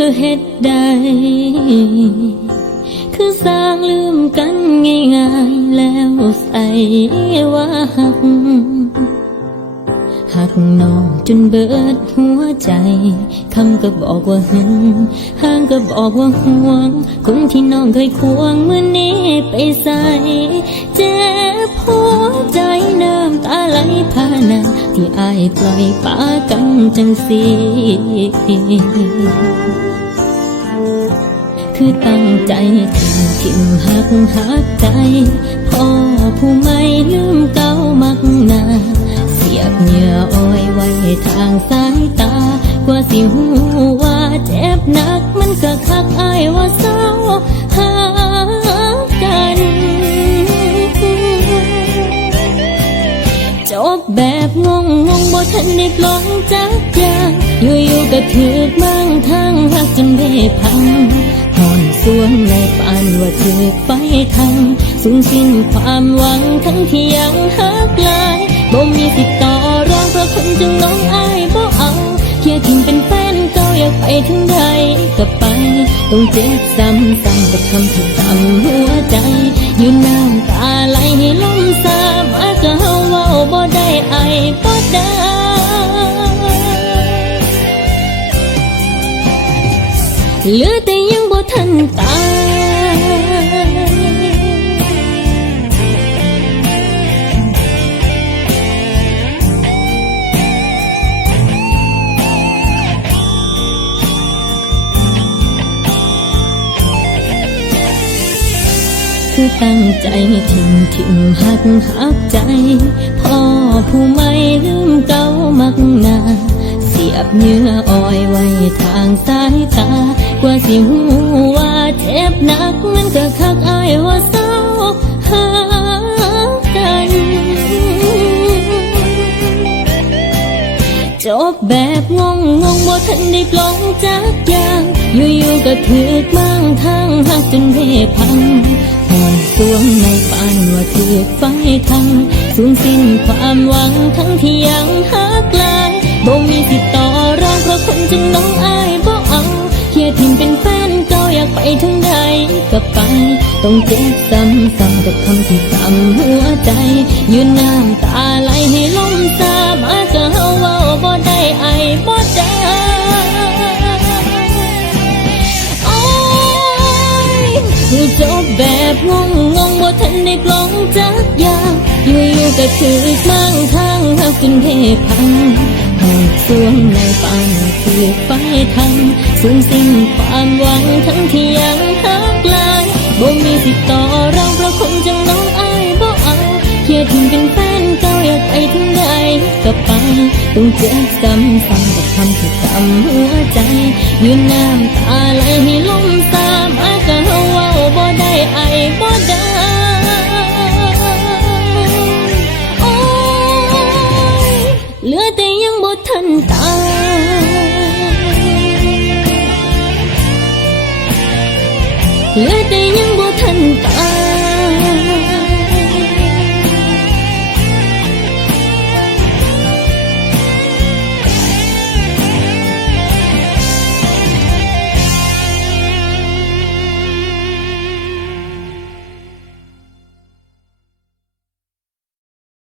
ือเฮ็ดใด คือสร้างลืมกันง่ายๆแล้วใส่ว่าหัก น้องจนเบิดหัวใจคำก็บอกว่าหึงห่างก็บอกว่าห่วง คนที่น้องเคยควงเมื่อนี้ไปใส่เจ็บหัวใจน้ำตาไหลผ่านหนาที่อายปล่อยปากันจังสีคือตั้งใจทิ้งทิ้งหักหักใจพอ สิหูว่าเจ็บหนักมันก็คักอายว่าเศร้าหากันจบแบบงงงงบ่ทันได้ปลงจักอย่างอยู่ๆก็ถือบ้างทางหักจนได้พังหอนสวงในปานว่าถือไฟทางสูญสิ้นความหวังทั้งที่ยังหักลายบ่มีสิทธิ์ต่อรองเพราะคนจังน้องอายบ่เอ เคียทิ้งเป็นแฟนเก่าอยากไปถึงใดก็ไป ต้องเจ็บซ้ำซ้ำกับคำที่ทำหัวใจ ยืนน้ำตาไหลให้ลมสามอาจจะเฮาเว้าบ่ได้ไอยบ่ได้เหลือแต่ยังบ่ทันตาย คือตั้งใจทิ้งทิ้งหักหักใจ พ่อผู้ไม่ลืมเก่ามักนาเสียบเนื้ออ้อยไว้ทางสายตา กว่าสิหูว่าเจ็บหนักมันก็คักอายว่าเศร้าหากันจบแบบงงงงบ่ทันได้ปลงจักอย่าง อยู่ๆก็ถือบ้างทางหักจนเทพัง วงในปานว่าถือกไฟทางสูญสิ้นความหวังทั้งที่ยังหักลายบ่มีสิดต่อรองเพราะคนจังน้องอายบ่เอาเคียทิ้งเป็นแฟนเก่าอยากไปถึงใดก็ไป ต้องเจ็บซ้ำซ้ำกับคำที่ซ้ำหัวใจ ยืนน้ำตาไหลให้ลมสาบอาจจะเฮาเว้าบ่ได้ไอบ่ได้ บแบบงงงงบ่ทันได้ปลงจักอย่างอยู่ๆก็ถือมั่งทางหักจนเทพังหากสวงในปานคือไฟทางสูญสิ้นความหวังทั้งที่ยังหักลายบ่มีสิทธิ์ต่อรองเพราะคนจังน้องอายบ่เอาเคียทิ้งเป็นแฟนเก่าอยากไปถึงใดก็ไปต้องเจ็บซ้ำซ้ำกับคำที่ซ้ำหัวใจยืนน้ำตาไหลให้ลม บ่ทันต